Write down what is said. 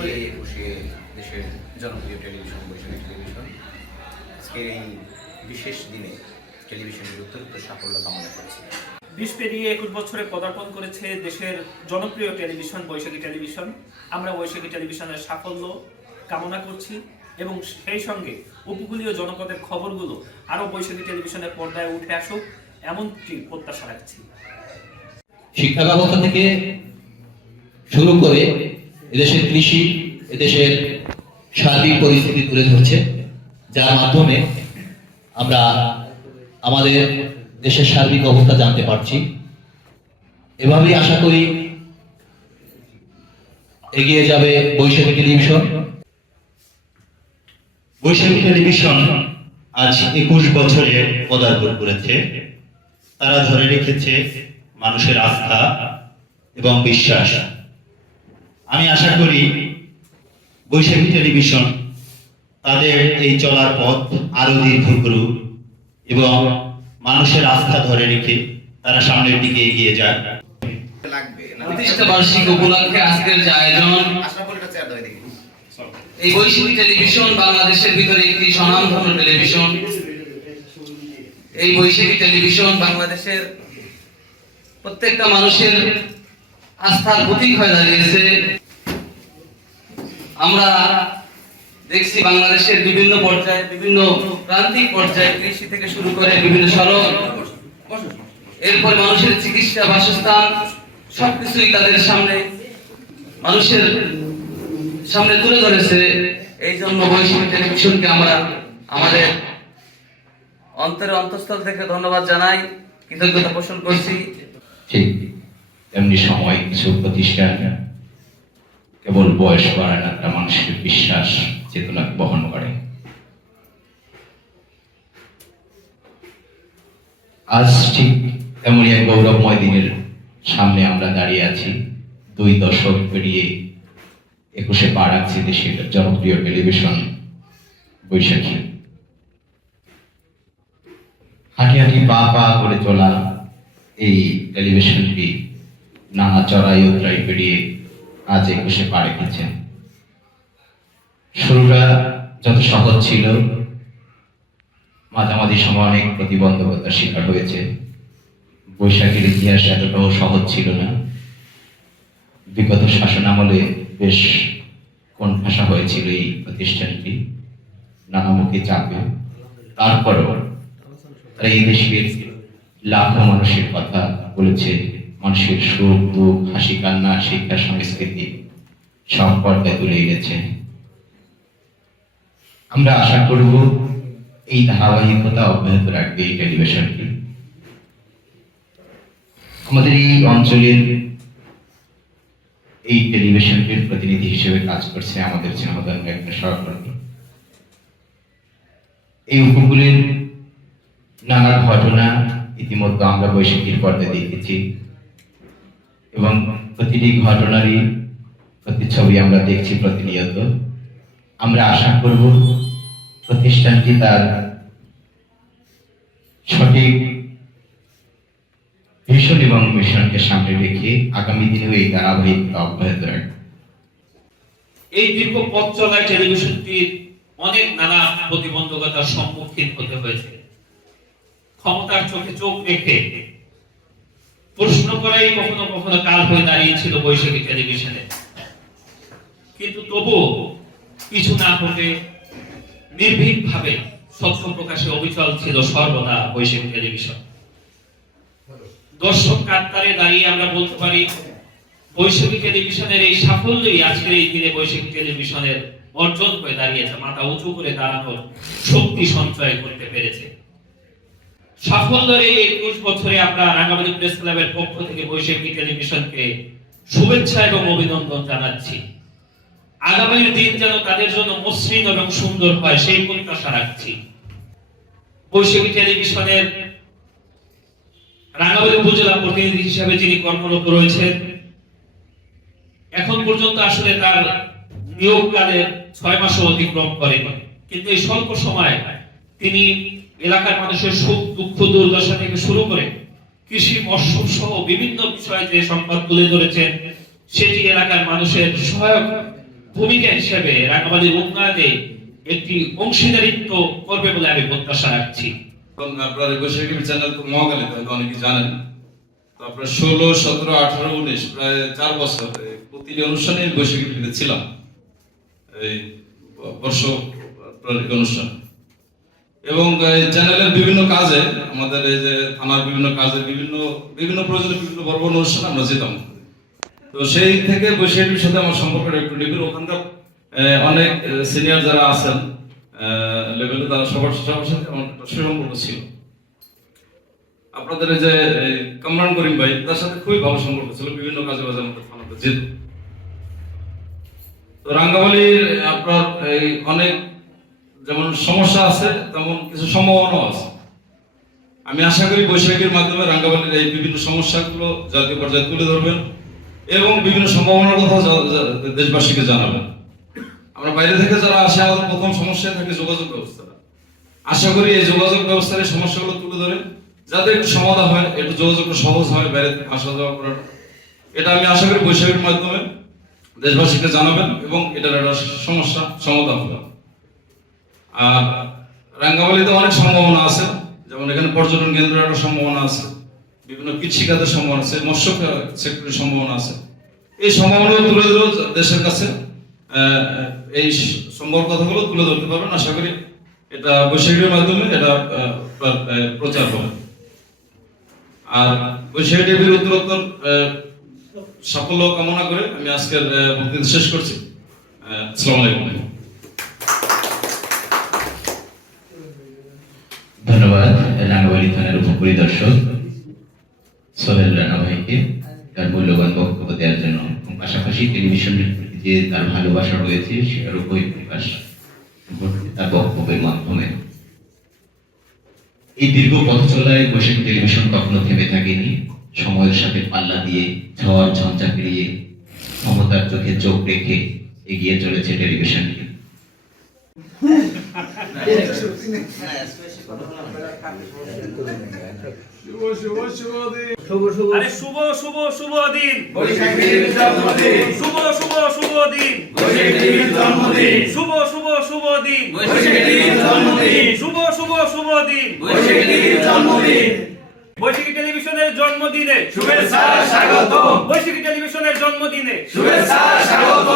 বসে দেশের জনপ্রিয় টেলিভিশন বৈশাখী টেলিভিশন আজকের এই বিশেষ দিনে টেলিভিশনের উত্তরোত্তর সাফল্য কামনা করছি। 20 পেরিয়ে 21 বছরে পদার্পণ করেছে দেশের জনপ্রিয় টেলিভিশন বৈশাখী টেলিভিশন। আমরা বৈশাখী টেলিভিশনের সাফল্য কামনা করছি এবং সেই সঙ্গে উপকূলীয় জনপদের খবরগুলো আরও বৈশাখী টেলিভিশনের পর্দায় উঠে আসুক এমনটি প্রত্যাশা রাখছি। শিক্ষা ব্যবস্থা থেকে শুরু করে এদেশের কৃষি, এদেশের সার্বিক পরিস্থিতি তুলে ধরছে, যার মাধ্যমে আমরা আমাদের দেশের সার্বিক অবস্থা জানতে পারছি। এভাবেই আশা করি এগিয়ে যাবে বৈশাখী টেলিভিশন। বৈশাখী টেলিভিশন আজ 21 বছরে পদার্পণ করেছে। তারা ধরে রেখেছে মানুষের আস্থা এবং বিশ্বাস। আমি আশা করি বৈশাখী টেলিভিশন তাদের এই চলার পথ আরো দীর্ঘ করুক এবং মানুষের আস্থা ধরে রেখে তারা সামনের দিকে এগিয়ে যায়। প্রতিষ্ঠা বার্ষিকী উপলক্ষে আজকের যে আয়োজন, এই বৈশাখী টেলিভিশন বাংলাদেশের ভিতরে একটি স্বনামধন্য টেলিভিশন। এই বৈশাখী টেলিভিশন বাংলাদেশের প্রত্যেকটা মানুষের আস্থার প্রতীক হয়ে দাঁড়িয়েছে। আমরা দেখছি বাংলাদেশের বিভিন্ন পর্যায়ে, বিভিন্ন প্রান্তিক পর্যায়ে, কৃষি থেকে শুরু করে বিভিন্ন সড়ক, এরপর মানুষের চিকিৎসা, বাসস্থান, সবকিছুই তাদের সামনে, মানুষের সামনে তুলে ধরেছে। এই জন্য বৈশাখী টেলিভিশনকে আমরা আমাদের অন্তরের অন্তঃস্থল থেকে ধন্যবাদ জানাই, কৃতজ্ঞতা পোষণ করছি। ঠিক এমনি সময় কিছু প্রতিষ্ঠান কেবল বয়স বাড়ায় না, একটা মানুষের বিশ্বাস চেতনা বহন করে। আজ ঠিক এমনই এক গৌরবময় দিনের সামনে আমরা দাঁড়িয়ে আছি। 2 দশক পেরিয়ে 21-এ পা রাখছি দেশের জনপ্রিয় টেলিভিশন বৈশাখী। হাঁটি হাঁটি পা পা করে চলা এই টেলিভিশনটি নানা চড়াই উতরাই পেরিয়ে আজ 21-এ পা রেখেছেন। শুরুটা যত সহজ ছিল, মাঝামাঝি সময় অনেক প্রতিবন্ধকতার শিকার হয়েছে। বৈশাখীর ইতিহাস এতটাও সহজ ছিল না। বিগত শাসন আমলে বেশ কোণঠাসা হয়েছিল এই প্রতিষ্ঠানটি, নানামুখী চাপে। তারপরও তারা এই দেশের লাখো মানুষের কথা বলেছে, মানুষের সুখ দুঃখ, হাসি কান্না, শিক্ষা, সংস্কৃতি সব পর্দায় তুলে এনেছে। আমরা আশা করব এই ধারাবাহিকতা অব্যাহত রাখবে এই টেলিভিশনটি। আমাদের এই অঞ্চলের এই টেলিভিশনটির প্রতিনিধি হিসেবে কাজ করছে আমাদের ঝিনাইদহ একটা সহকর্মী। এই উপকূলের নানা ঘটনা ইতিমধ্যে আমরা বৈশাখীর পর্দায় দেখেছি এবং প্রতিটি ঘটনারই প্রতিচ্ছবি আমরা দেখছি প্রতিনিয়ত। আমরা আশা করব প্রতিষ্ঠানটি তার সঠিক ভিশন এবং মিশনকে সামনে রেখে আগামী দিনেও এই ধারাবাহিকতা অব্যাহত রাখবে। এই দীর্ঘ পথ চলায় টেলিভিশনটির অনেক নানা প্রতিবন্ধকতার সম্মুখীন হতে হয়েছে। ক্ষমতার চোখে চোখ রেখে প্রশ্ন করাই কখনো কখনো কাল হয়ে দাঁড়িয়েছিল বৈশাখী টেলিভিশনে, কিন্তু তবুও কিছু না হতে নির্ভীকভাবে সত্য প্রকাশে অবিচল ছিল সর্বদা বৈশাখী টেলিভিশন। দর্শক কাতারে দাঁড়িয়ে আমরা বলতে পারি বৈশাখী টেলিভিশনের এই সাফল্যই আজকের এই দিনে বৈশাখী টেলিভিশনের অর্জন হয়ে দাঁড়িয়েছে, মাথা উঁচু করে দাঁড়ানোর শক্তি সঞ্চয় করতে পেরেছে। সাফল্যের এই 21 বছরে আমরা রাঙ্গামাটি প্রেস ক্লাবের পক্ষ থেকে বৈশাখী টেলিভিশনকে শুভেচ্ছা এবং অভিনন্দন জানাচ্ছি। আগামীর দিন যেন তাদের জন্য মসৃণ এবং সুন্দর হয় সেই প্রত্যাশা রাখছি। বৈশাখী টেলিভিশনের রাঙ্গামাটি উপজেলা প্রতিনিধি হিসেবে যিনি কর্মরত রয়েছেন, এখন পর্যন্ত আসলে তার নিয়োগকালের 6 মাসও অতিক্রম করেনি, কিন্তু এই স্বল্প সময়ে তিনি এলাকার মানুষের সুখ দুঃখ দুর্দশা থেকে শুরু করে কৃষি, মৎস্য সহ বিভিন্ন বিষয়ে যে সংবাদ তুলে ধরেছেন, সেটি এলাকার মানুষের সহায়ক ভূমিকা হিসেবে রাঙ্গামাটির উন্নয়নে একটি অংশীদারিত্ব করবে বলে আমি প্রত্যাশা রাখছি। এবং আপনার এই বৈশাখী টিভি চ্যানেল তো মহাকালীতে হয়তো অনেকেই জানেন। তো আপনার 16, 17, 18, 19 প্রায় 4 বছর প্রতিটি অনুষ্ঠানে বৈশাখী টিভিতে ছিলাম, এই বর্ষ অনুষ্ঠান। এবং এই চ্যানেলের বিভিন্ন কাজে, আমাদের এই যে থানার বিভিন্ন কাজে, বিভিন্ন প্রয়োজনে বিভিন্ন বড় বড় অনুষ্ঠান আমরা যেতাম। তো সেই থেকে বৈশাখী টিভির সাথে আমার সম্পর্কটা একটু নিবিড়। ওখানকার অনেক সিনিয়র যারা আছেন লেভেলে, তারা সবার সাথে আমার একটা সুসম্পর্ক ছিল। আপনাদের এই যে কামরান করিম ভাই, তার সাথে খুবই ভালো সম্পর্ক ছিল, বিভিন্ন কাজে বাজে আমাদের থানাতে যেত। তো রাঙ্গামাটির আপনার এই অনেক যেমন সমস্যা আছে, তেমন কিছু সম্ভাবনাও আছে। আমি আশা করি বৈশাখীর মাধ্যমে রাঙ্গামাটির এই বিভিন্ন সমস্যাগুলো জাতীয় পর্যায়ে তুলে ধরবেন এবং বিভিন্ন সম্ভাবনার কথা দেশবাসীকে জানাবেন। আমরা বাইরে থেকে যারা আসে, আমাদের প্রথম সমস্যা থাকে যোগাযোগ ব্যবস্থাটা। আশা করি এই যোগাযোগ ব্যবস্থার এই সমস্যাগুলো তুলে ধরে যাতে একটু সমাধান হয়, একটু যোগাযোগটা সহজ হয়, বাইরে থেকে আসা যাওয়া করাটা। এটা আমি আশা করি বৈশাখীর মাধ্যমে দেশবাসীকে জানাবেন এবং এটার একটা সমস্যা সমাধান হবে। আর রাঙ্গামাটিতে অনেক সম্ভাবনা আছে, যেমন এখানে পর্যটন কেন্দ্রের একটা সম্ভাবনা আছে, বিভিন্ন কৃষিখাতের সম্ভাবনা আছে, মৎস্য সেক্টরের সম্ভাবনা আছে। এই সম্ভাবনাগুলো তুলে ধরে দেশের কাছে এই সম্ভব কথাগুলো তুলে ধরতে পারবেন। আশা করি এটা বৈশাখীর মাধ্যমে এটা প্রচার হবে। আর বৈশাখী টিভির উত্তরোত্তর সাফল্য কামনা করে আমি আজকের বক্তৃতা শেষ করছি। আসসালামু আলাইকুম। ধন্যবাদ রাঙ্গামাটি থানার উপপরিদর্শক সোহেল রানা ভাইকে তার মূল্যবান বক্তব্য দেওয়ার জন্য, এবং পাশাপাশি টেলিভিশনের প্রতি যে তার ভালোবাসা রয়েছে সেটার উপরই প্রকাশ তার বক্তব্যের মাধ্যমে। এই দীর্ঘ পথ চলায় বৈশাখী টেলিভিশন কখনো থেমে থাকেনি। সময়ের সাথে পাল্লা দিয়ে, ঝড় ঝঞ্ঝা পেরিয়ে, ক্ষমতার চোখে চোখ রেখে এগিয়ে চলেছে টেলিভিশনটি। আরে শুভ শুভ শুভ দিন, শুভ শুভ শুভ দিন, শুভ শুভ শুভ দিন, শুভ শুভ শুভ দিন, বৈশাখী টেলিভিশনের জন্মদিনে শুভেচ্ছা স্বাগত, বৈশাখী টেলিভিশনের জন্মদিনে শুভেচ্ছা স্বাগত।